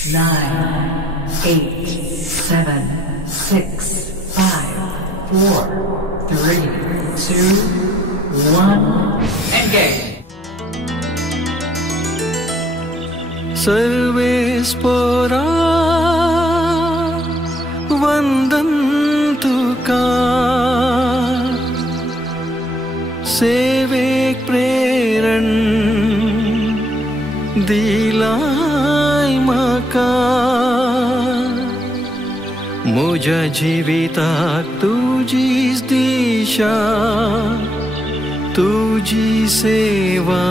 9, 8, 7, 6, 5, 4, 3, 2, 1, engage. सर्वेस्परा वंदन्तु का सेवेक प्रेरण दिलाय म्हाका म्हज्या जिविताक तुजीच दिशा तुजी सेवा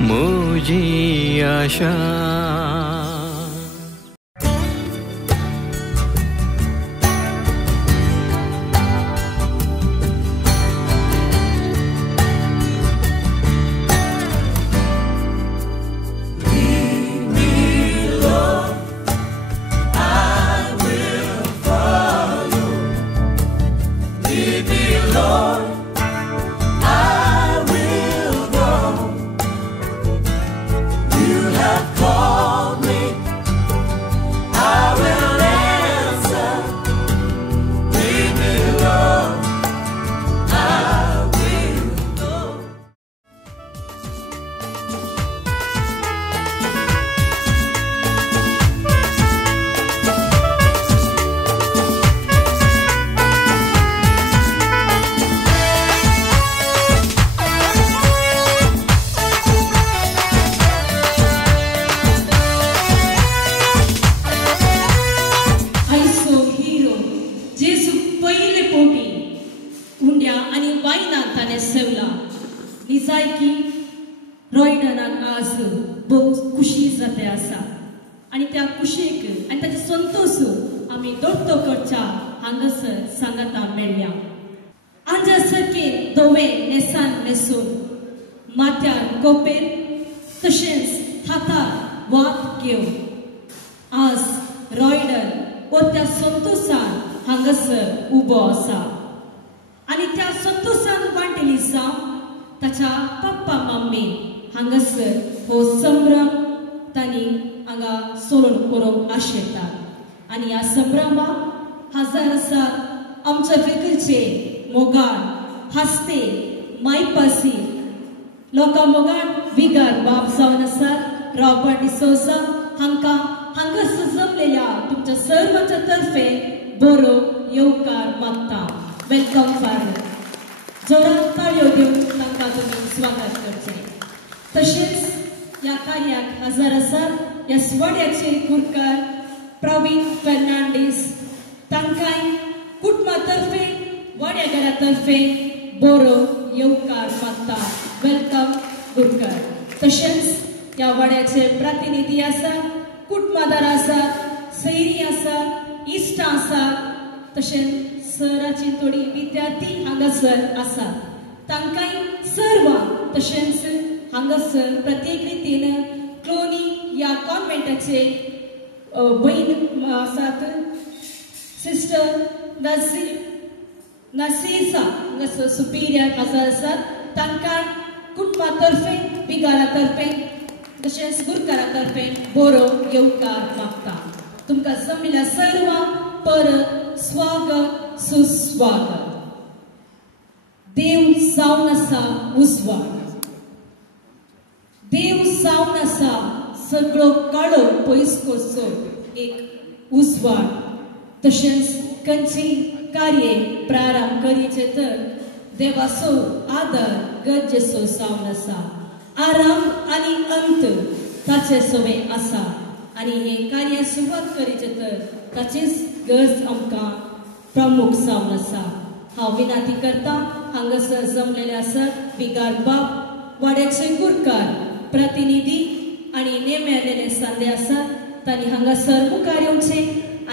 म्हजी आशा. सुपीरियर आसात तांकां कुटुंबातर्फे बिगारातर्फे तशेंच गुरकारातर्फे बरो येवकार मागता. तुमकां जमिल्ल्या सर्वांक परत स्वागत सुस्वागत. देव जावन आसा उजवाड, देव जावन आसा सगळो काळो पयस करचो एक उजवाड. तशेंच खंयची कार्य प्रारंभ करीचे तर देवाचो आदर गरजेचो जावन आसा. आरंभ आनी अंत ताचे सवे आसा आनी हे कार्य सुरवात करीचे तर ताचीच गरज आमकां प्रमुख जावन आसा. हांव विनंती करता हांगासर जमलेले आसात बिगार बाब, वाड्याचे गुरकार, प्रतिनिधी आनी नेम्यालेले सांदे आसात. तांणी हांगासर मुखार येवचे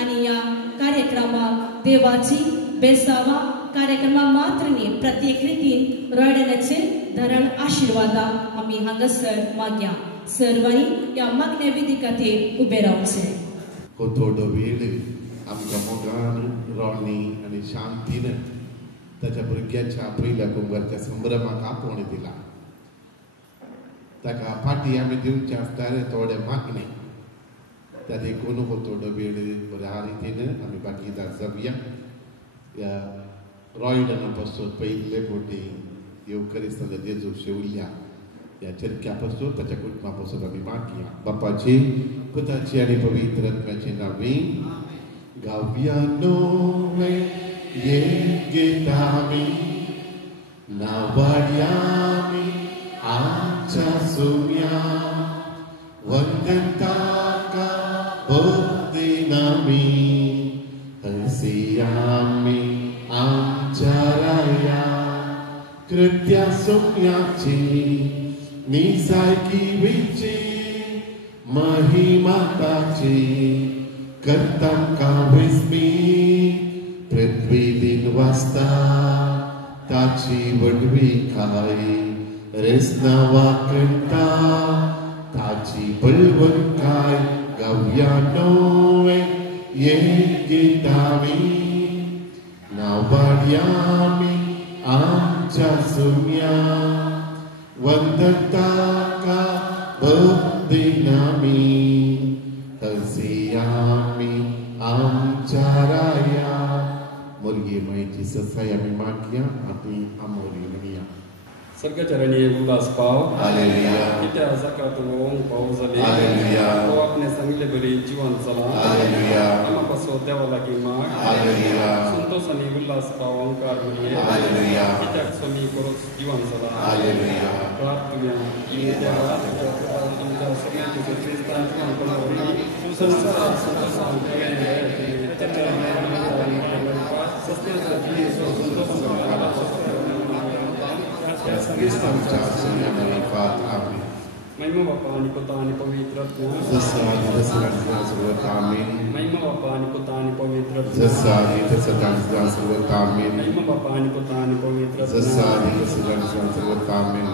आनी ह्या कार्यक्रमाक देवाची बेसावा कार्यक्रमा मात्र न्ही प्रत्येक रितीन रोयडेल्याचे धरण आशिर्वादा आमी हांगासर मागया. सर्वांनी ह्या मागण्या विधी खातीर उबे रावचे. थोडो वेळ आमकां मोगान रोडणी आनी शांतीन ताच्या भुरग्याच्या पयल्या कुंभारच्या संभ्रमाक आपोवण दिला. ताका फाटी आमी दिवचे आसताले थोडे मागणे Dari kono foto do beli berhari tina kami bagi dah Zavia ya Roy dan apostol pay lepote Eucharistia de Jesu Sheulia ya cerca apostol tacakut apostol kami bagi Bapa Ci putra Ci ani pavitra kace nabi Gaviano ye getami navadiami acha sumya vandantaka Bodhinami Harsiyami Amcaraya Kritya Sumyachi Nisai Kivichi Mahimatachi Kartam Kavismi Prithvidin Vasta Tachi Vadvikai Resnavakanta Tachi Balvankai Gaviano ye gitami navadiami amcha sumya vandataka bodhinami harsiyami amcaraya Murgi maiti sesaya mimakia api amori mania Sarga चरणीय उल्लास पाओ hallelujah कित्या zakat Wong पाओ जले hallelujah तो अपने संगले बरी जीवन चला hallelujah हम पसो देवाला की माँ हालेलुया संतोष आणि उल्लास पाओ अंकार मनिये हालेलुया कित्या समी करो जीवन चला हालेलुया प्रार्थना ये देवा तुमच्या सगळ्यांचे ख्रिस्तान कोणकोणवरी सुसंस्कार संतोष अंतरे Kristanca senyama nifat amin महिमा बापा आणि पुता आणि पवित्र Zasadi tersedang amin महिमा बापा आणि पुता आणि पवित्र Zasadi tersedang amin महिमा बापा आणि पुता आणि पवित्र Zasadi tersedang amin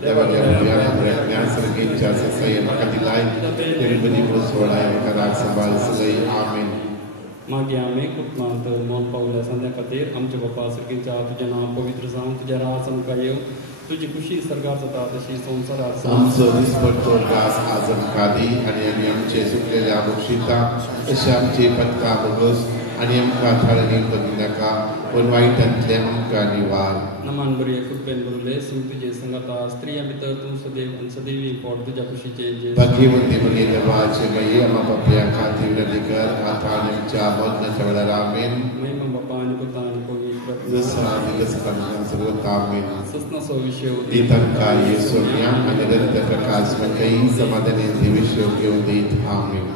Dewa-dewa yang beratnya sergin jasa saya maka dilai dari beribu suara yang kadar sembal selai amin मागे आम्ही कुटुंबात मौत पावल्या संध्याकाळी आमच्या बाप्पा सर्गीच्या तुझ्या नाव पवित्र जाऊन तुझ्या राहासन काय येऊ तुझी खुशी सरकार जाता तशी संसारात आमचं निस्पट gas azam kadi आणि आमचे सुकलेल्या मुक्षिता अशी आमची पत्का बघस आणि आमका थाळणी बदलका पण वाईटातले आमका निवार नमान बरी कृपेन बरुले सिंग तुझे संगता स्त्रिया भितर तू सदैव सदैवी पोट तुझ्या खुशीचे जे भाग्यवंती बनी देवाचे मये आम्हा पप्या खाती विनंती कर आमच्या मौतच्या वेळेला आमेन महिमा बाप्पा आणि पुता आणि पवित्र जसा दिवस करणार सर्व आमेन ससना सो विषय Ditangka Yesus yang menyedari terkekas mengenai समाधानी दिवशी घेऊन देत आमेन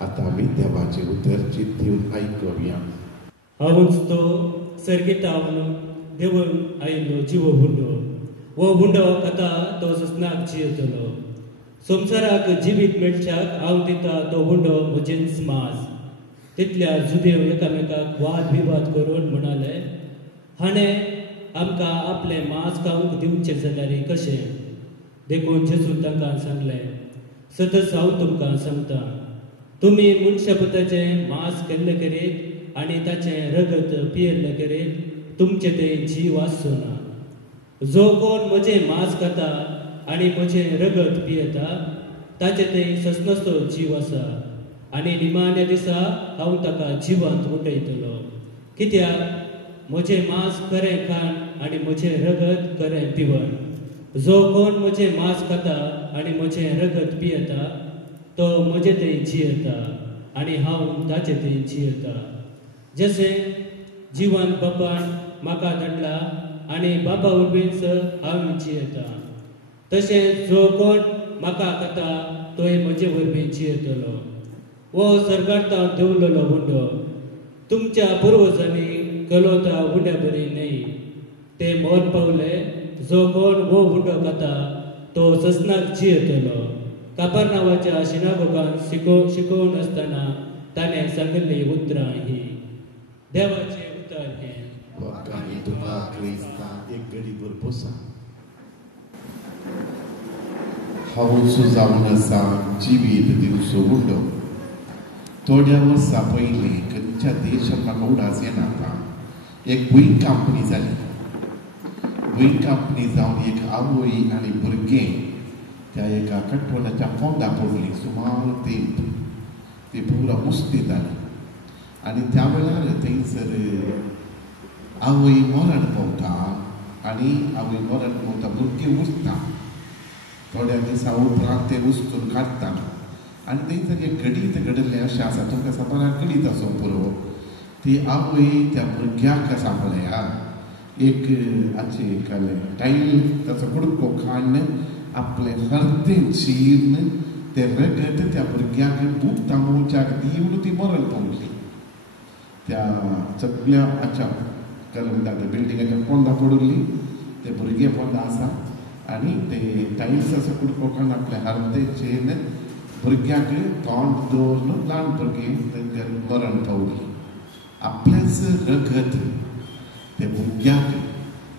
आता आम्ही देवाचे उत्तर चित्तून ऐकूया हांवूच सर्गीत आवलो देवून आयलो जीव हुंडो वो हुंडो कथा तो ससनाक जियेतलो संवसाराक जिवीत मेळच्याक हांव दिता तो हुंडो म्हजें समाज तितल्या जुदेव एकामेकाक वाद विवाद करून म्हणाले हाणें आमकां आपलें मांस खावंक दिवचें जाल्यार कशें देखून जेजू तांकां सांगलें सतत हांव तुमकां सांगता तुमी मनशापुताचें मांस केल्लें करीत आनी ताचें रगत पियेल्लें करीत तुमचें तें जीव आसचो ना जो कोण म्हजें मांस खाता आनी म्हजें रगत पियेता ताचें तें ससनसो जीव आसा आनी निमाण्या दिसा हांव ताका जिवांत उठयतलो कित्याक म्हजें मांस खरें खाण आनी म्हजें रगत खरें पिवण जो कोण म्हजें मांस खाता आनी म्हजें रगत पियेता तो म्हजें थंय जियेता आनी हांव ताचें थंय जियेता जशें जिवन बापान म्हाका धाडला आनी बाबा उर्बेच हांव जियेता तशेंच जो कोण म्हाका खाता तोय म्हजे वरवीं जियेतलो वो सरकारता देवलेलो हुंडो तुमच्या पुर्वजांनी कलोता हुंड्या बरी न्हय ते मोल पावले जो कोण वो हुंडो खाता तो ससनाक जियेतलो कापार नांवाच्या शिनागोगान शिकोवन आसतना ताणें सांगिल्लीं उतरां ही देवाचें उतर हें Kami tuha Krista एक घडी भरपोसा हांव सुजावनसा जिवीत दिवचो हुंडो थोड्या वर्सां पयलीं खंयच्या देशांत म्हाका उडास येनाका एक भुंय कंपनी जाली भुंय कंपनी जावन एक आवय आनी भुरगें त्या एका कटवणाच्या पोंदा पडलीं सुमार तेंप ती पुरा उस्ती जाली आनी त्या वेळार थंयसर आवय मरण पावता आनी आवय मरण पावता भुरगें उरता थोड्या दिसा उपरांत ते उस्तून काडटा आनी थंयसर एक गडीत घडलें अशें आसा तुमकां सापडला गडीत असो पुरो ती आवय त्या भुरग्याक सांपळ्या एक हाचे टायल ताचो कुडको काडन आपले हरतें चिरून ते रगत त्या भुरग्याक बूक तांबोवच्याक दिवन ती मरण पावली त्या सगळ्या हाच्या म्हणटा त्या बिल्डिंगाच्या पोंदा पडुल्ली ते भुरगे पोंदा आसा आनी ते टायल्स असो कुडको काडून आपले हरतें चिरून भुरग्याक तोंड दवरून ल्हान भुरगें मरण पावली आपलेच रगत ते भुरग्याक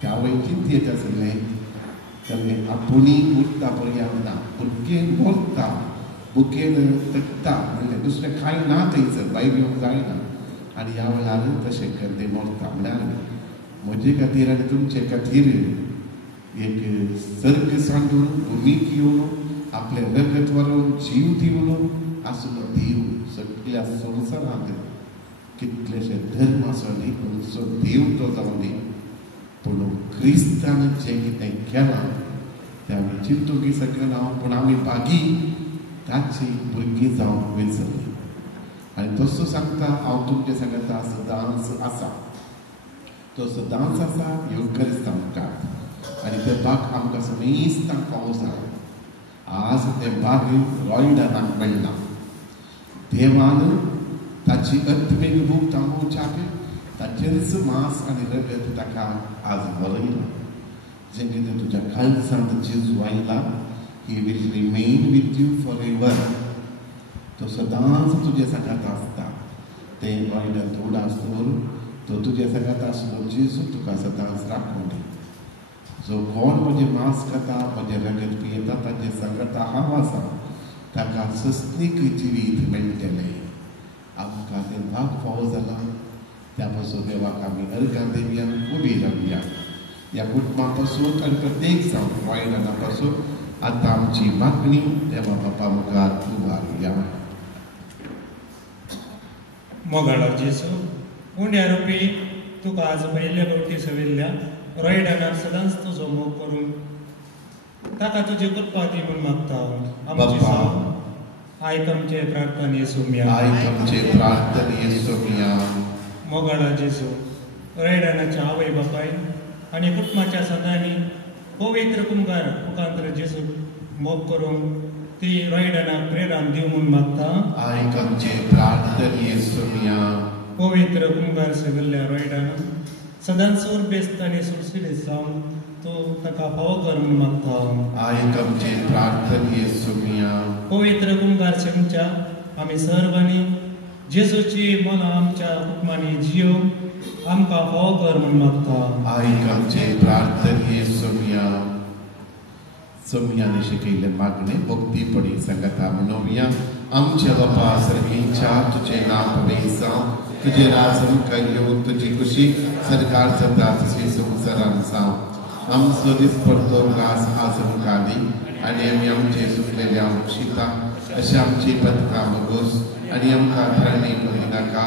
त्या आवय चिंतेत आसलें जाल्यार आपुणी उरता पर्यंत ना भुरगें मरता बुकेन तकता म्हणलें दुसरें कांय ना थंयसर भायर येवंक जायना आनी ह्या वेळार तशें करून ते मरता म्हळ्यार म्हजे खातीर आनी तुमचे खातीर एक सर्ग सांडून भुमीक येवन आपले रगत व्हरून जीव दिवन आसलो देव सगळ्या संवसारांत कितलेशे धर्म आसो न्ही खंयचो देव तो जावं न्ही पूण क्रिस्तान जें कितें केलां तें आमी चिंतूंक शकना पूण आमी बागी ताची भुरगीं जावंक विसरलीं आनी तसो सांगता हांव तुमचे सांगता सदांच आसा तो सदांच आसा ह्यो क्रिस्तांवांत आनी ते बाग आमकां समेस्तांक पावोस जाय आज ते बाग रॉयडनाक मेळना देवान ताची आत्मीक बूक तांबोवच्याक ताचेरच मांस आनी रगत ताका आज बरयला जें कितें तुज्या काळजांत जेजू आयला he will remain with you for ever सदांच तुजे सांगात आसता ते रॉयडन थोडा आसतोर तो तुजे सांगात आसलो जेजू तुका सदांच राखूं दी जो कोण म्हजें मांस खाता म्हजें रगत पियेता ताचे सांगता हांव आसा ताका सस्तीक जिवीत मेळटलें आमकां तें भाग फावो जाला त्या पासून देवाक आमी अर्घां देवया उबी रावया ह्या कुटुंबा पासून आनी प्रत्येक जावन रॉयडना पासून आतां आमची मागणी देवा बापा मुखार उबारुया मोगाळो जेजू उण्या रुपी तुका आज पयल्या फावटी सविल्ल्या रॉयडनाक सदांच तुजो मोग करून ताका तुजी कृपा दी म्हूण मागता आमची साव आयक आमचे प्रार्थना येसुमिया आयक आमचे प्रार्थना येसुमिया मोगाळा जेजू रॉयडनाच्या आवय बापाय आनी कुटुंबाच्या सदांनी पवित्र कुंभार मुखांतर जेजू मोग करून ती रॉयडनाक प्रेरण दिव म्हूण मागता आयक आमचे प्रार्थना येसुमिया पवित्र कुंभार सगळ्या रॉयडनाक सदांच सोर बेस्त आनी सुरसुरीत जावन तूं ताका फावो कर म्हूण मागता आयक आमचे प्रार्थना येसुमिया पवित्र कुंभार सेमच्या आमी सर्वांनी जेजूची मोला आमच्या कुटुंबांनी जियो आमकां फावो कर म्हूण मागता आयक आमचे प्रार्थना येसुमिया सोमियान शिकयले मागणे भक्तीपणी संगता मनोवया आमच्या बापा सर्गीच्या तुझे नाम पवेसांव तुझे राज मुखार येवन तुजी खुशी सरकार जाता तशी संवसारान जावं आमचो दीस परतो घास आज मुखारी आनी आमी आमचे सुकलेल्या शिता अशें आमची पदकां मागोस आनी आमकां धरणी करूं नाका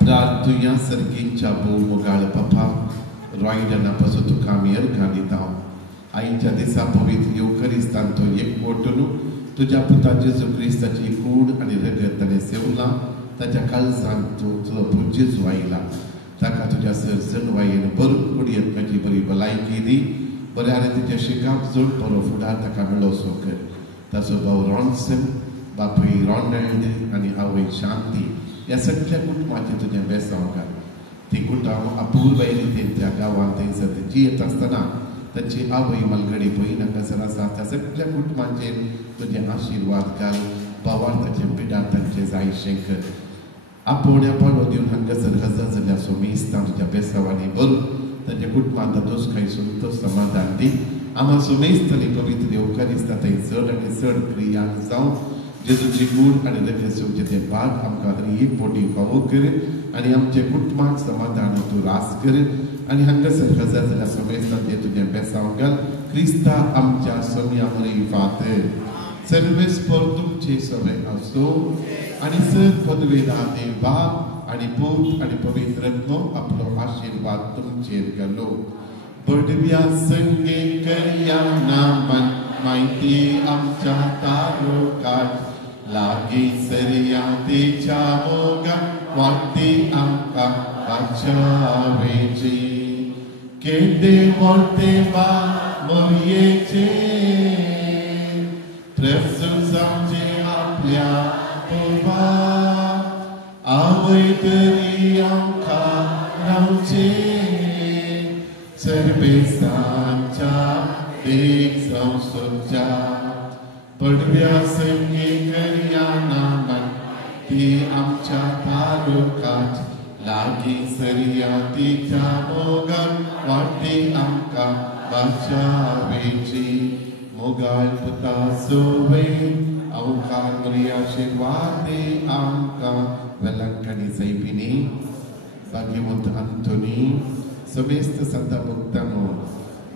प्रार्थुया सर्गीच्या भोव मोगाळ बापा रॉयडना पासून तुका आमी अर्घां दिता आईच्या दिसा पवित्र येवकरिस्तान तो एकवटून तुज्या पुता जेजू क्रिस्ताची कूड आनी रगत ताणें सेवलां ताच्या काळजांत तूं तुजो पूत जेजू आयला ताका तुज्या सरसणवायेन बरो कुडयेंत म्हजी बरी भलायकी दी बऱ्यान तुज्या शिकाक जोड बरो फुडार ताका मेळोसो कर ताचो भाव रॉन्सन बापूय रॉनल्ड आनी आवय शांती ह्या सगळ्या कुटुंबाचें तुजें बेसांव घाल ती कुटुंब अपूर्वय रितीन त्या गांवांत थंयसर जियेत आसतना ताची आवय मलगडी भयण कसर आसा त्या सगळ्या कुटुंबांचेर तुजे आशिर्वाद घाल भावार ताचें पिडार तांचें जायशें कर आपोवण्या पाळो दिवन हांगासर हजर जाल्या सोमेस्तां तुज्या बेसांवांनी बरो ताच्या कुटुंबांत दोस खाय संतोश समाधान दी आम्हा सोमेस्तांनी पवित्र येवकारिस्तां थंय चड आनी चड क्रियान जावं जेजूची गूण आनी रगत ते भाग आमकां एक पोटी फावो कर आनी आमचे कुटुंबाक समाधान तूं रास कर आनी हांगासर हजर जाल्या सोमेस्तां ते तुजें बेसांव घाल क्रिस्ता आमच्या सोम्या मरी फात सर्वेस्पर तुमचे सवय असो आणि सर पदवेदा देव बाप आणि पूत आणि पवित्रत्व आपलो आशीर्वाद तुमचेर घालो बडव्या संगे करया नामन माहिती आमच्या तालुकात लागी सरया तेच्या मोगान वाटते आमकां वाचावेची केदे वळते बा मरयेचे प्रसून आमचे आपल्या पोवा आवय तरी आमकां रावचे सर्वेस्तांच्या देख संसोच्या पडव्या संगे करया नामन ती आमच्या तालुकात लागी सरया तिच्या मोगान वाटे आमकां वाचावेची मोगाल पुता सोवे अवकार मरी आशीर्वाद दे आमकां वेलंकणी सैपिनी भाग्यवंत अंतोनी समेस्त संत भक्तांनो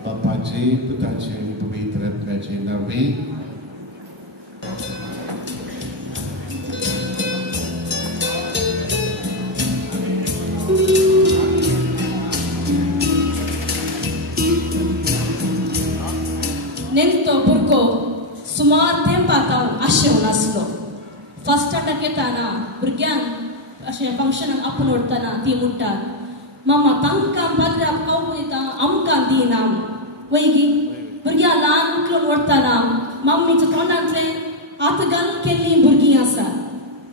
बापाचे पुताचे आणि पवित्र आत्म्याचे नावे नेमतो भुरगो सुमार तेंपाक हांव आशेव नासलो फर्स्ट स्टँडर्ड येताना भुरग्यांक अशें फंक्शनाक आपूण ओडटना ती म्हणटात मम्मा तांकां बाजराक खावूंक दिता आमकां दिना वयगी भुरग्यां ल्हान उखलून ओडटना मम्मीच्या तोंडांतलें आतगाल केल्लीं भुरगीं आसात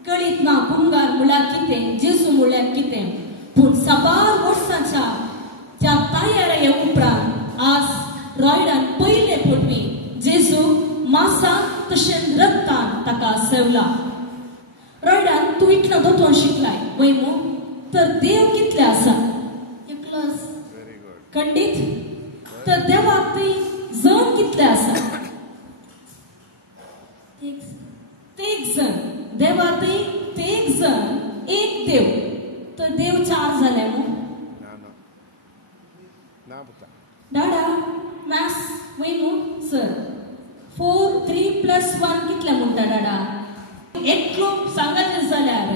कळीत ना गुंगार म्हळ्यार कितें जेजू म्हळ्यार कितें पूण साबार वर्सांच्या त्या तयारे उपरांत आज रॉयडान पयले फावटी जेजू मासा तशें रक्तान ताका सेवला रॉयडान तूं इतलो दोतोन शिकलाय वय मू तर देव कितले आसा एकलोच खंडीत तर देवाक ती जण कितले आसा तेग जण देवा तेग जण एक देव तर देव चार जाले मू डाडा मॅथ्स वय मू सर 4 3 + 1 कितले म्हणटा डाडा एकलो सांगायचे जाल्यार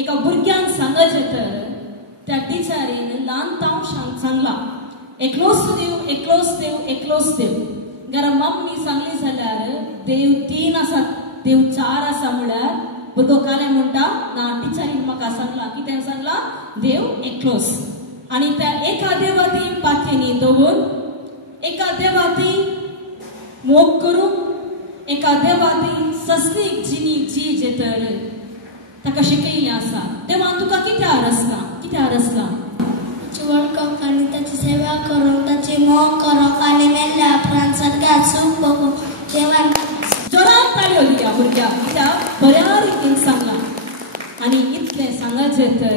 एका भुरग्यान सांगायचे तर त्या टिचरीन ल्हान तांव सांगला एकलोच देव एकलोच देव एकलोच देव घरा मम्मी सांगली जाल्यार देव 3 आसा देव 4 आसा म्हळ्यार भुरगो काले म्हणटा ना टिचरीन म्हाका सांगला कितें सांगला देव एकलोच आणि त्या एका देवाती पातयेनी दवरून एका देवाती मोग करून एका देवाती सस्तीक जिनी जी जेतर ताका शिकयल्लें आसा देवान तुका कितें आरसला वळखप आनी ताची सेवा करप ताची मोग करप आनी मेल्ल्या उपरांत सगळ्यात सूख भोगप देवान जोरान ताळयो दिया भुरग्याक कित्याक बऱ्या रितीन सांगला आनी इतलें सांगायचें तर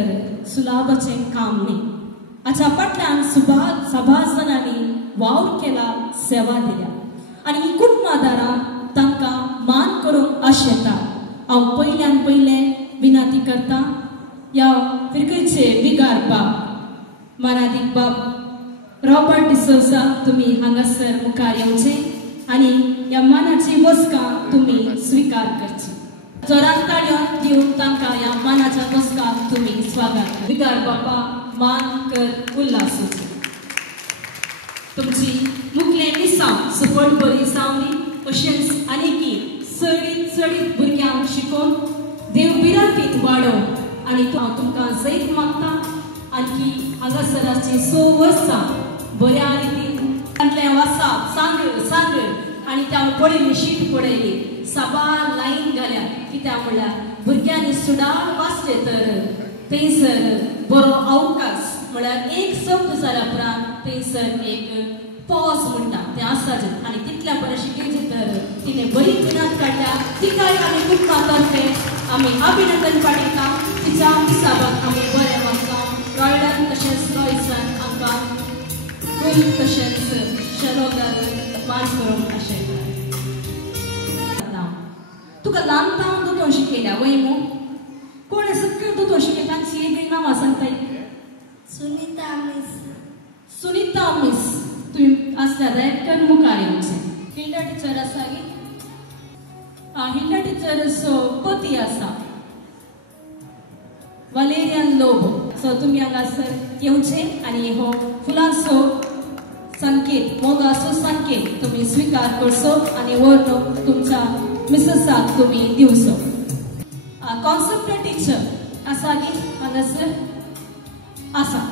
सुलाभाचें काम न्ही हाच्या फाटल्यान सभास जाणांनी वावर केला सेवा दिल्या आनी ही कुटुंबादारां तांकां मान करूंक आशेता हांव पयल्यान पयलें विनंती करता ह्या फिरकेचे बिगार बाब मानादीक बाब रॉबर्ट डिसोजा तुमी हांगासर मुखार येवचें आनी ह्या मानाची बसका तुमी स्विकार करची जोरान ताळयो दिवन तांकां ह्या मानाच्या बसकाक तुमी स्वागत कर बिगार बाबा मान कर उल्हासूचो तुमची मुखलें निसांव सफळ बरी सावली अशेंच आनीकी चडीत भुरग्यांक शिकोवन देव बिराकीन वाडोव आनी हांव तुमकां जैत मागता आणखी हांगासराची 6 वर्सां बऱ्या रितीन तांतलें वाचप सांग आनी त्या पळयली शीट पळयली साबार लायन घाल्या कित्याक म्हळ्यार भुरग्यांनी सुडार वाचले तर थंयसर बरो अवकाश म्हळ्यार एक शब्द जाल्या उपरांत थंयसर एक पॉज म्हणटा तें आसताचें आनी तितल्या बरें शिकयचें तर तिणें बरी मेहनत काडल्या तिकाय आमी कुटुंबा तर्फे आमी अभिनंदन पाठयता तिच्या हिसाबाक आमी बरें वाचता रॉयडान तशेंच रॉयसान आमकां फूल तशेंच शेरोगार मान करूंक आशयता तुका ल्हानपणांत दोतोर शिकयल्या वय मू कोण सगळें दोतोर शिकयता तांची एक नांवां सांगताय सुनीता मिस तुवें आसल्यार दयेन मुखार येवचें फिल्डर टिचर आसा गी हिल्डा टिचरचो पती आसा वालेरियन लोबो. सो तुम्ही हांगासर येवचें आनी हो फुलांचो संकेत मोगाचो संकेत तुम्ही स्वीकार करचो आनी व्हरून तुमच्या मिसेसाक तुम्ही दिवचो. कॉन्सेप्ट टीचर आसा न्ही हांगासर आसा.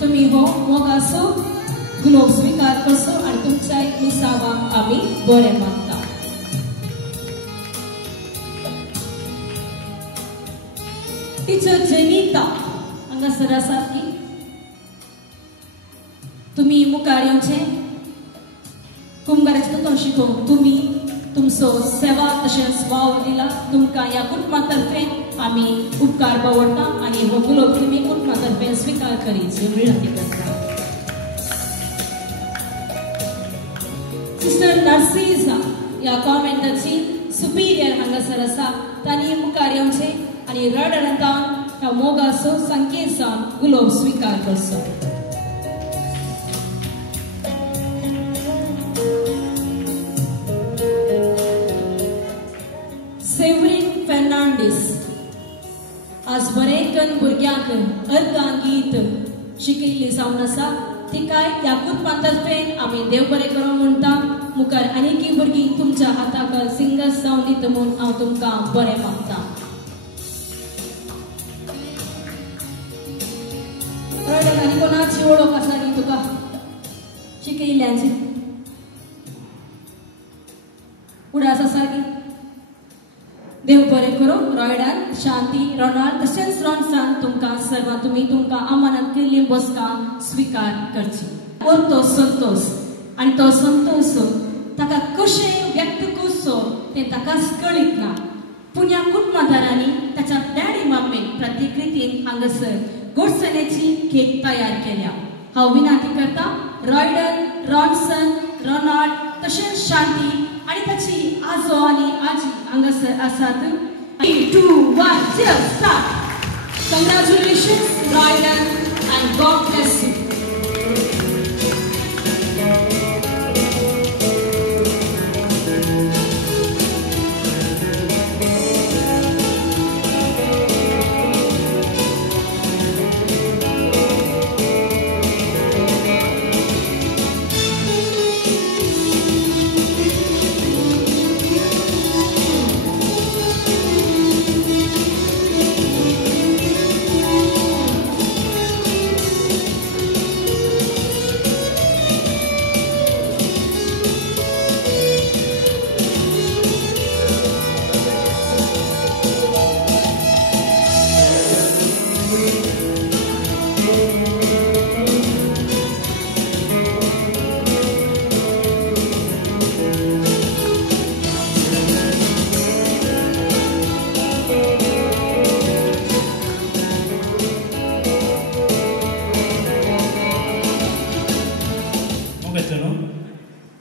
तुम्ही हो मोगाचो ग्लोब स्वीकार करचो आनी तुमच्या मिसावाक आमी बरें मागता. टीचर जेनिता हांगासर आसात की तुम्ही मुखार येवचें. कुंभाराचे दोतोर शिकोवंक तुम्ही तुमचो सेवा तशेंच वाव दिला. तुमकां ह्या कुटुंबा तर्फे आमी उपकार बावडटा आनी हो ग्लोब तुमी कुटुंबा तर्फे स्वीकार करीत विनंती करता. सिस्टर नर्सिसा ह्या कॉन्वेंटाची सुपिरियर हांगासर आसा. तांणी मुखार येवचें आनी रडरंतान ह्या मोगाचो संकेत जावन ग्लोब स्वीकार करचो. सेवरीन फेर्नांडीस आज बरेंकन भुरग्यांक अर्गांगीत शिकिल्ली जावन आसा. तिकाय ह्या कुटुंबातर्फे आमी देव बरें करूं म्हणटा. मुखार आनीकय भुरगीं तुमच्या हाताक सिंगर्स जावन दिता म्हूण हांव तुमकां बरें मागता. आनी कोणाची वळख आसा न्ही तुका शिकयल्यांची उडास आसा न्ही. देव बरें करूं. रॉयडान शांती रोनाल्ड तशेंच रॉन्सान तुमकां सर्वां तुमी तुमकां आमानात केल्ली बसका स्वीकार करची. और तो संतोष आनी तो संतोष ताका कशें व्यक्त करचो तें ताकाच कळीत ना. पूण ह्या कुटुंबादारांनी ताच्या डॅडी मम्मीन प्रत्येक रितीन हांगासर गोडसाण्याची केक तयार केल्या. हांव विनंती करता रॉयडन रॉन्सन रोनाल्ड तशेंच शांती आनी ताची आजो आनी आजी हांगासर आसात. 3, 2, 1 start. Congratulations Roydon and God bless you.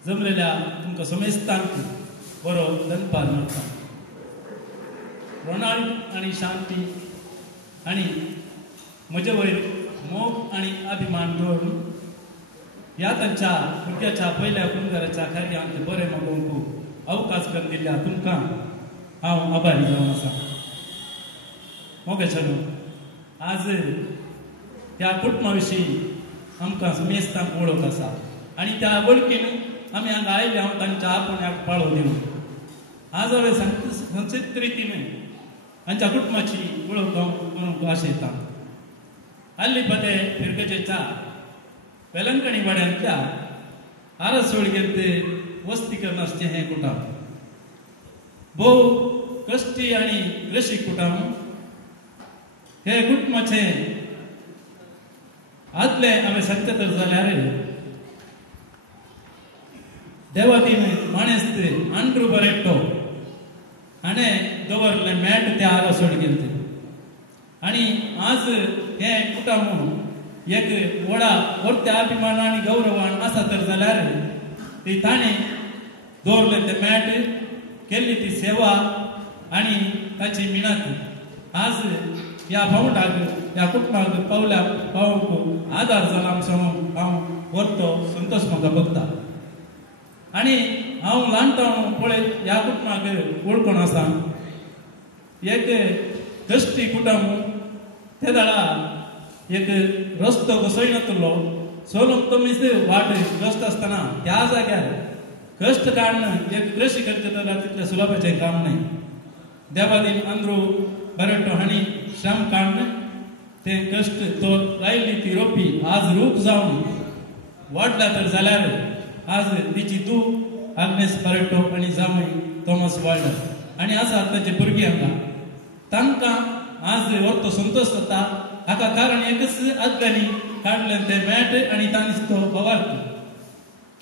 जमलेल्या तुमकां समेस्तांक बरो दनपार मारता. रोनाल्ड आनी शांती आनी म्हजे वयर मोग आनी अभिमान दवरून ह्या तांच्या भुरग्याच्या पयल्या कुंभाराच्या कार्यांक बरें मागोवंक अवकाश करून दिल्या तुमकां हांव आभारी जावन आसा. मोगेचनो आज ह्या कुटुंबा विशीं आमकां समेस्तांक वळख आसा आनी त्या वळखीन आमी हांगा आयले हांव तांच्या आपणाक पाळो दिवन आज हांवें संचित रितीन हांच्या कुटुंबाची वळख हांव करूंक आशयतां. हाल्ली पते फिरगेच्या वेलंकणी वाड्यांतल्या आरसोळगेंत वस्तीकरण आसचें हें कुटाम. भोव कश्टी आनी रशीक कुटाम. हे कुटुंबाचें आदलें हांवें सांगचें तर जाल्यार देवादीन माणेस्त आंड्रू बरेट्टो हाणें दवरलें मॅट त्या आरसोळगेंत आनी आज हें कुटाम एक व्हडा व्हडत्या अभिमान आनी गौरवान आसा तर जाल्यार ती ताणें दवरलें तें मॅट केल्ली ती सेवा आनी ताची मिणत आज ह्या फावटाक ह्या कुटुंबाक पावूंक आदार जाला म्हणून हांव व्हरतो संतोश म्हाका भोगता. आनी हांव ल्हानपण पळयत ह्या कुटुंबाक वळखून आसा. एक कश्टी कुटुंब ते दाळा एक रस्तो घसोय नासलो. सोलूंक कमीच वाट कश्ट आसतना त्या जाग्यार कश्ट काडणं एक कृषी करचें जाल्यार तितलें सुलभाचें काम न्हय. देवादीन अंद्रू बरेटो हांणी श्रम काडणं ते कश्ट तो लायिल्ली ती रोपी आज रूप जावन वाडला तर जाल्यार आज तिची धूव आग्नेस बरेटो आनी जावय थॉमस वाल्डर आनी आसात ताचे भुरगीं हांगा. तांकां आज व्हरतो संतोश जाता. हाका कारण एकच आज्ञानी काडलें तें मेट आनी तांणी तो भवार्थ.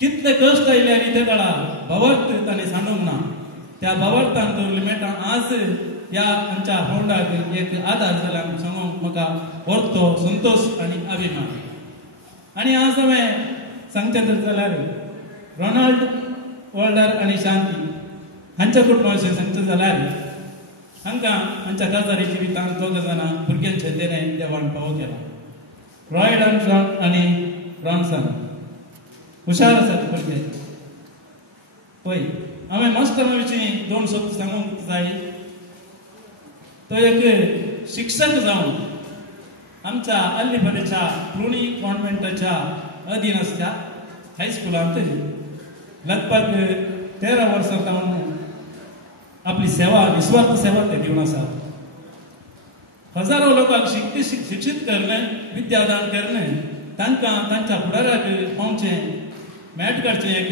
कितले कश्ट आयले आनी ते काळा भवार्थ ताणें सांडूंक ना. त्या भवार्थान दवरले मेटां आज ह्या आमच्या फोंडाक एक आदार जाला सांगूंक म्हाका व्हरतो संतोष आनी अभिमान. आनी आज हांवें सांगचें तर जाल्यार रोनाल्ड वॉल्डर आनी शांती हांच्या कुटुंबाविशीं सांगचें जाल्यार हांकां हांच्या काजारी जिवितांत दोग जाणां भुरग्यांचे देणें देवान फावो केला. रॉयड आर्मस्ट्रॉंग आनी ब्रॉन्सन हुशार आसात भुरगे. पळय हांवें मास्टरा विशीं 2 शब्द सांगूंक जाय. तो एक शिक्षक जावन आमच्या अल्लीपरेच्या प्रुणी कॉन्व्हेंटाच्या अधीन आसल्या हायस्कुलांत लगभग 13 वर्सां जावन आपली सेवा निस्वार्थ सेवा ते दिवन आसात. हजारो लोकांक शिक्षीत करणें विद्यादान करणें तांकां तांच्या फुडाराक पावचें मेट काडचें एक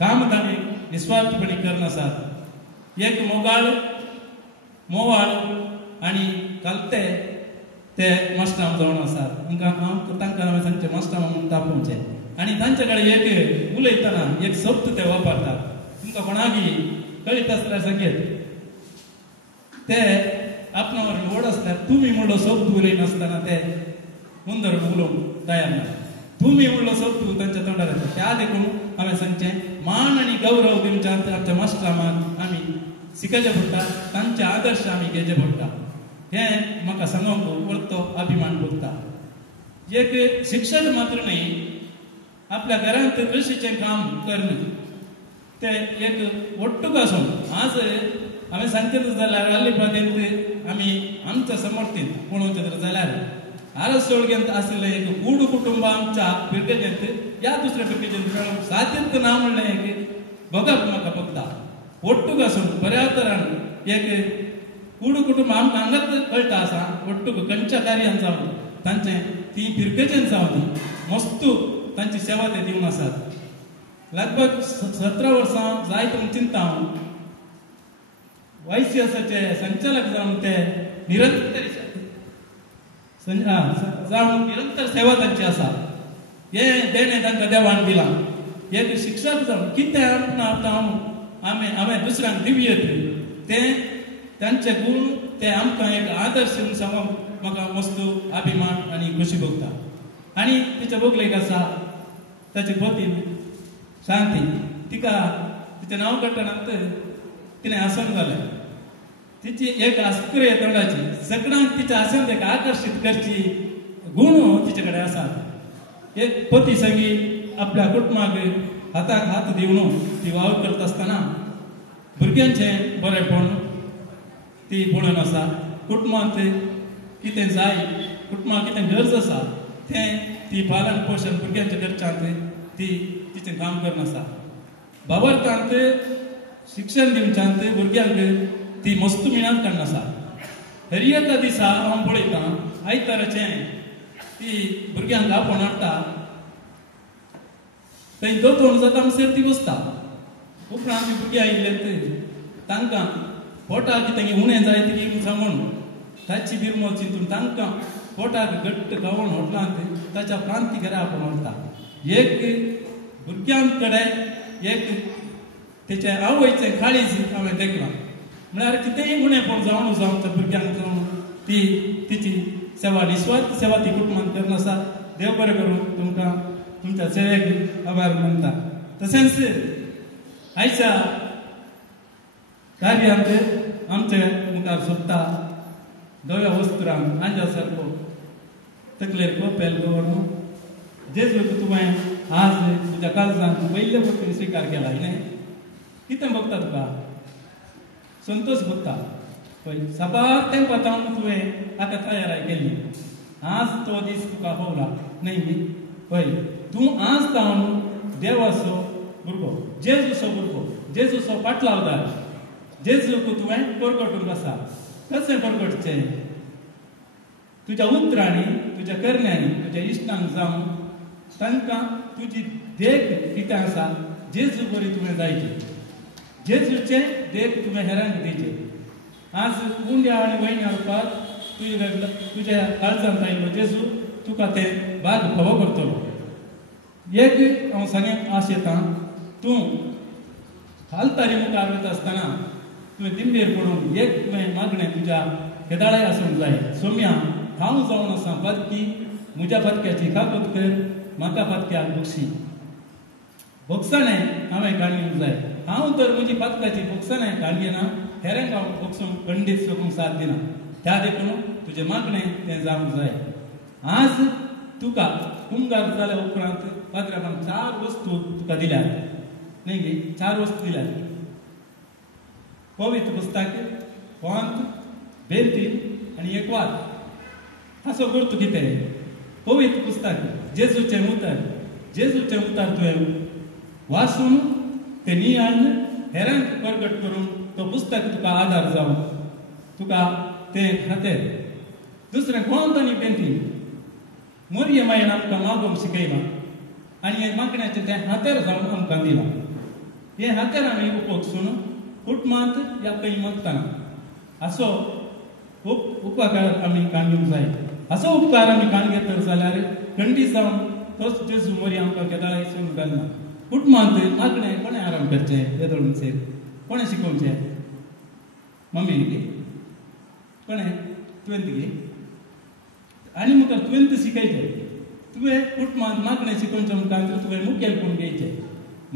काम ताणें निस्वार्थपणी करून आसात. एक मोवाळ आनी कालते ते मास्टर जावन आसात. तांकां हांवें सांगचें मास्टर म्हणून तापोवचें. आनी तांचे कडेन एक उलयतना एक शब्द ते वापरतात. तुमकां कोणाकी कळीत आसल्यार सांगेत. ते आपणावर निवड आसल्यार तुमी म्हणलो शब्द उलयनासतना ते मुंदर उलोवंक तयार ना. तुमी म्हणलो शब्द तांच्या तोंडार येता. त्या देखून हांवें सांगचें मान आनी गौरव दिवच्यान आमच्या मास्टरांक आमी शिकचे पडटा. तांचे आदर्श आमी घेवचे पडटा. हें म्हाका सांगूंक व्हरतो अभिमान भोगता. एक शिक्षक मात्र न्हय आपल्या घरांत कृषीचें काम करणं ते एक ओट्टूक आसून आज हांवें सांगचें जाल्यार अल्लीपरेंत आमी आमच्या समर्थीत पळोवचें तर जाल्यार आरसोळगेंत आसलें एक कूड कुटुंब आमच्या पिळगेजेंत या दुसऱ्या पिळगेजेंत मेळून सातींत ना म्हणलें एक भोगप म्हाका भोगता. ओट्टूक आसून बऱ्या तरान एक कूड कुटुंब आमकां हांगाच कळटा आसा. ओट्टूक खंयच्या कार्यान जावन तांचें ती पिरकेजेन जावन मस्तू तांची सेवा ते दिवन आसात. लगभग 17 वर्सां जायत म्हूण चिंता हांव YCSचे संचालक जावन ते निरंतर सेवा तांची आसा. हें देणें तांकां देवान दिलां. एक शिक्षक जावन कितें हांवें दुसऱ्यांक दिवयत तें तांचे गुण ते आमकां एक आदर्श म्हूण सांगूंक म्हाका मस्तू अभिमान आनी खोशी भोगता. आनी तिचे भोगलेक आसा ताची पत्नी शांती. तिका तिचें नांव काडटनात तिणें आसन जालें. तिची एक आस्कुरे तोंडाची सगळ्यांक तिच्या आसन ताका आकर्शीत करची गुण तिचे कडेन आसात. एक पती संगी आपल्या कुटुंबाक हाताक हात दिवन ती वावर करता आसतना भुरग्यांचें बरेंपण ती पळोवन आसा. कुटुंबांत कितें जाय कुटुंबाक कितें गरज आसा तें ती पालन पोशण भुरग्यांच्या घरच्यांत ती तिचें काम करून आसा. भावार्थांत शिक्षण दिवच्यांत भुरग्यांक ती मस्तू मिणांत काडून आसा. हर एका दिसा हांव पळयता आयताराचें ती भुरग्यांक आपोवन हाडटा. थंय दोतोर जाता म्हणसर ती बसता. उपरांत भुरगीं आयिल्लेत तांकां पोटाक कितें उणें जाय ती सांगून ताची बिरमो चिंतून तांकां पोटाक घट्ट खावून हॉटलांत ताच्या प्रांती घरा आपोवन हाडटा. एक भुरग्यां कडेन एक तेचे आवयचें काळीज हांवें देखलां. म्हळ्यार कितेंय उणेंपण जावन त्या भुरग्यांक जावन ती तिची सेवा निस्वार्थ सेवा ती कुटुंबान करून आसा. देव बरें करूं तुमकां तुमच्या सेवेक आभार मानता. तशेंच आयच्या कार्यांत आमचे मुखार सोदता धव्या वस्त्रांक आंजा सारको तकलेर कोपेल दवरून जेजू तुवें आज तुज्या काळजान पयले भक्तीन स्विकार केला न्ही कितें भोगता तुका संतोष भोगता पळय सबार तें पतावन तुवें आतां तयाराय केल्ली आज तो दीस तुका पावला न्ही पळय तूं आज जावन देवाचो भुरगो जेजूचो भुरगो जेजूचो पाटलावदार जेजूक तुवें परगटूंक आसा कशें परगटचें तुज्या उतरांनी तुज्या करण्यांनी तुज्या इश्टांक जावन तांकां तुजी देख कितें आसा जेजू बरी तुवें जायची जेजूचे देख तुवें हेरांक दिवचे आज उंड्या आनी वयण्या रुपात तुज्या काळजांत आयिल्लो जेजू तुका तें भाग फावो करतलो एक हांव सांगेक आस येता तूं हालतारी मुखार वता आसतना तुवें दिंडेर पडून एक तुवें मागणें तुज्या केदाळाय आसूंक जाय सोम्या हांव जावन आसा बदकी म्हज्या बदक्याची काकूत कर म्हाका बदक्याक बक्षी बोक्साणें हांवें काडूंक जाय हांव तर म्हजी बदकाची बोक्साणें काडली ना हेरांक हांव बोक्सूंक खंडीत सोडूंक साथ दिना त्या देखून तुजें मागणें तें जावंक जाय आज तुका कुंगार जाल्या उपरांत पाद्राबान 4 वस्तू तुका दिल्यात न्ही गे 4 वस्तू दिल्यात पवित्र पुस्तक पंत बेंती आनी एक वाद हाचो अर्थ कितें पवित्र पुस्तक जेजूचें उतर तुवें वाचून तें नियान हेरांक प्रगट करून तो पुस्तक तुका आधार जावन तुका तें खातें दुसरें पंत आनी बेंती मोरये मायेन आमकां मागोवंक शिकयलां आनी हे मागण्याचें तें हातेर जावन आमकां दिलां हे हातेर आमी उपयोगसून कुटुंबांत ह्या खंय मागतना असो उपकार आमी काणूंक जाय असो उपकार आमी काण घेतलो जाल्यार खंडीत जावन तोच जेजू मोरी आमकां केदाळासून घालना कुटुंबांत मागणें कोणें आराम करचें येदोळून सेर कोणें शिकोवचें मम्मीन गे कोणें तुवें गे आनी मुखार तुवें तें शिकयचें तुवें कुटुंबांत मागणें शिकोवचें मुखार तुवें मुखेलपण घेवचें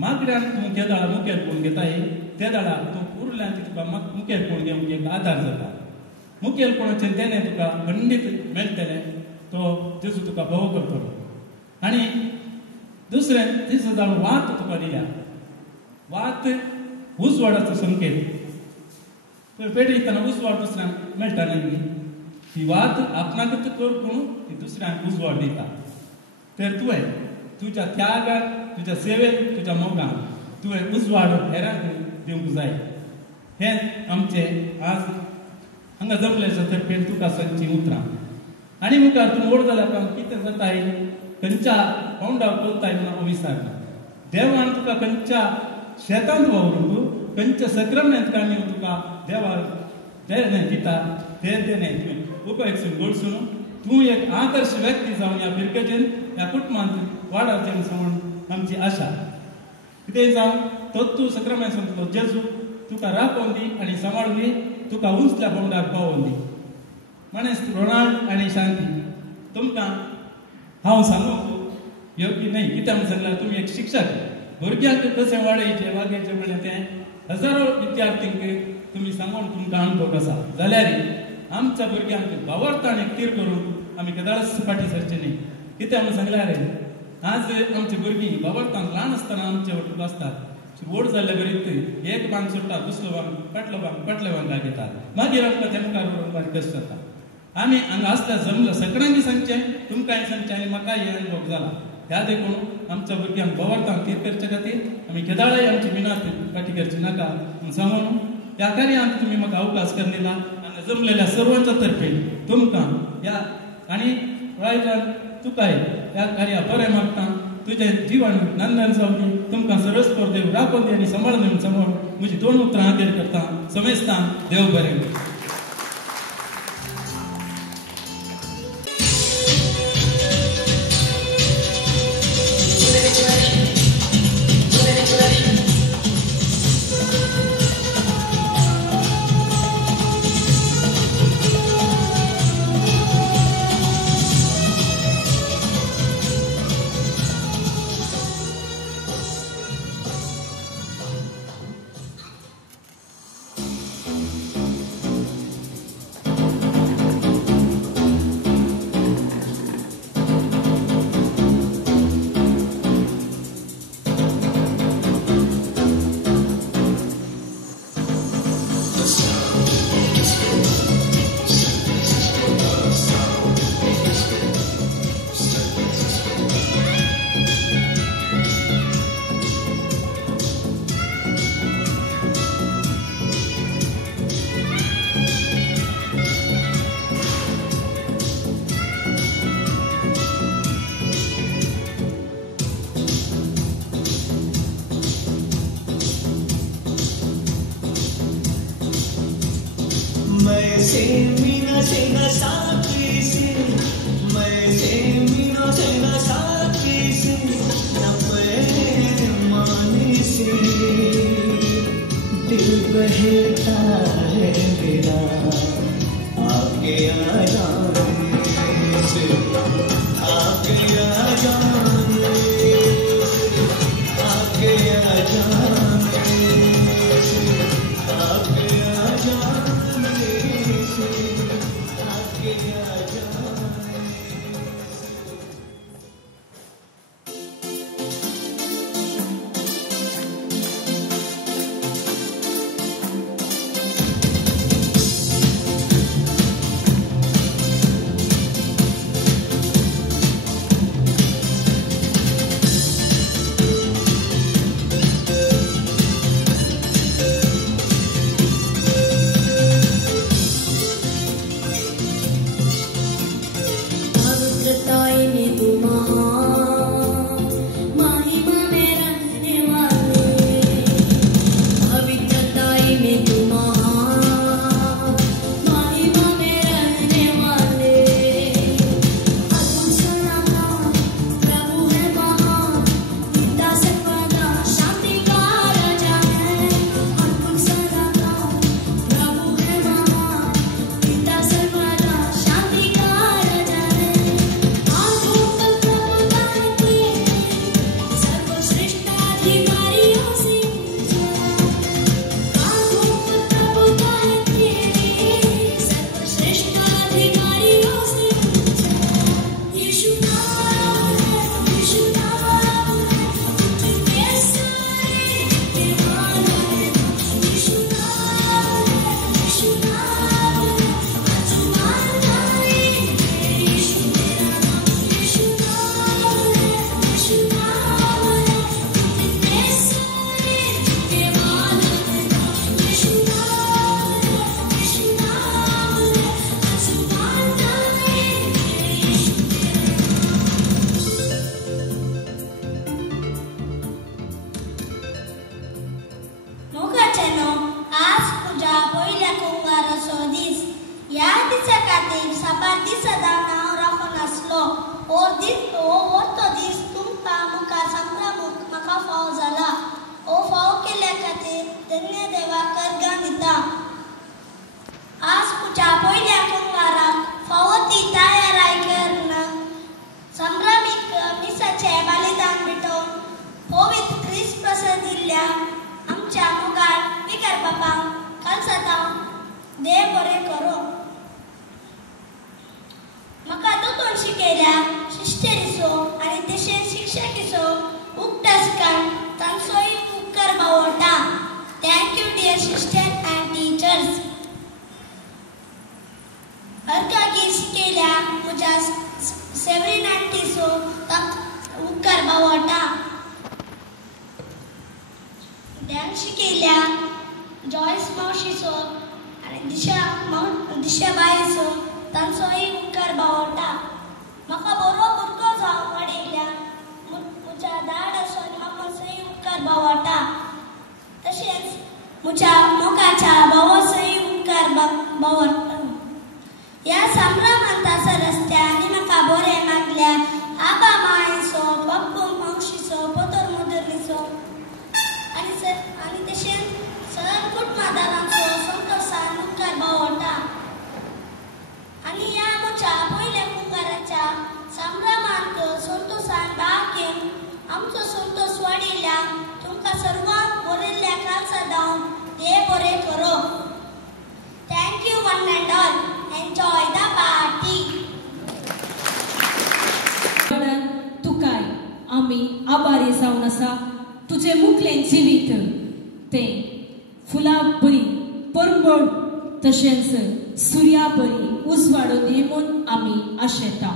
मागण्याक तूं केदाळा मुखेलपण घेताय त्या दाळाक तूं उरल्यांत तुका मुखेलपण घेवंक एक आदार जाता मुखेलपणाचें तेणें तुका खंडीत मेळटलें तो जेजू तुका भोव करतलो आनी दुसरें दिसा जावन वात तुका दिल्या वात उजवाडाचो संकेत पेटयतना उजवाड दुसऱ्यांक मेळटा न्ही ती वात आपणाकच कर पूण ती दुसऱ्यांक उजवाड दिता तर तुवें तुज्या त्यागाक तुज्या सेवेक तुज्या मोगाक तुवें उजवाड हेरांक दिवंक जाय हें आमचें आज हांगा जमल्याच्या तर्फेन तुका सांगची उतरां आनी मुखार तूं व्हड जाल्यार कितें जाताय खंयच्या पावंडाक कोलताय म्हणून हांव विचारना देवान तुका खंयच्या शेतांत वावरूंक खंयच्या सक्रामेंत काणयो तुका देवाक तें दिता तें तुवें उपयोगसून घडसून तूं एक आदर्श व्यक्ती जावन ह्या पिरकेचेर ह्या कुटुंबांत वाडाचें म्हणून आमची आशा कितें जावं तोच तूं सक्रामेंत सांगतलो जेजू तुका राखोवन दी आनी सांबाळून दी तुका उंचल्या पावंडार पावोवन दी मनेस रोणाल्ड आनी शांती तुमकां हांव सांगूंक योग्य न्ही कित्याक म्हणून सांगल्यार तुमी एक शिक्षक भुरग्यांक कशें वाडयचें वागयचें म्हणलें तें हजारो विद्यार्थींक तुमी सांगून तुमकां अणभव आसा जाल्यार आमच्या भुरग्यांक भावार्थान एकतीर करून आमी केदाळस फाटी सरचें न्ही कित्याक म्हणून सांगल्यार आज आमची भुरगीं भावार्थान ल्हान आसतना आमचे वटून आसतात व्हड जाल्ले बरीत एक बांग सोडटा दुसरो बांग फाटलो बांग घेतात मागीर आमकां ते मुखार व्हरून बारीक कश्ट जाता आमी हांगा आसल्यार जमलो सगळ्यांनी सांगचें तुमकांय सांगचें आनी म्हाकाय हे अणभव जाला ह्या देखून आमच्या भुरग्यांक भावार्थान तीर करचे खातीर आमी केदाळाय आमची मिनात फाटी करची नाका म्हूण सांगून ह्या कार्यांत तुमी म्हाका अवकाश केल्लेला हांगा जमलेल्या सर्वांच्या तर्फे तुमकां ह्या आनी रायजान तुकाय ह्या कार्या बरें मागता तुजें जिवन नंदन जावं तुमकां सरस्पर देव राखून दी आनी सांबाळून दी सांबाळून म्हजी 2 उतरां हातेर करता समेस्तां देव बरें तशेंच सुर्या बरी उजवाडून येमून आमी आशेता.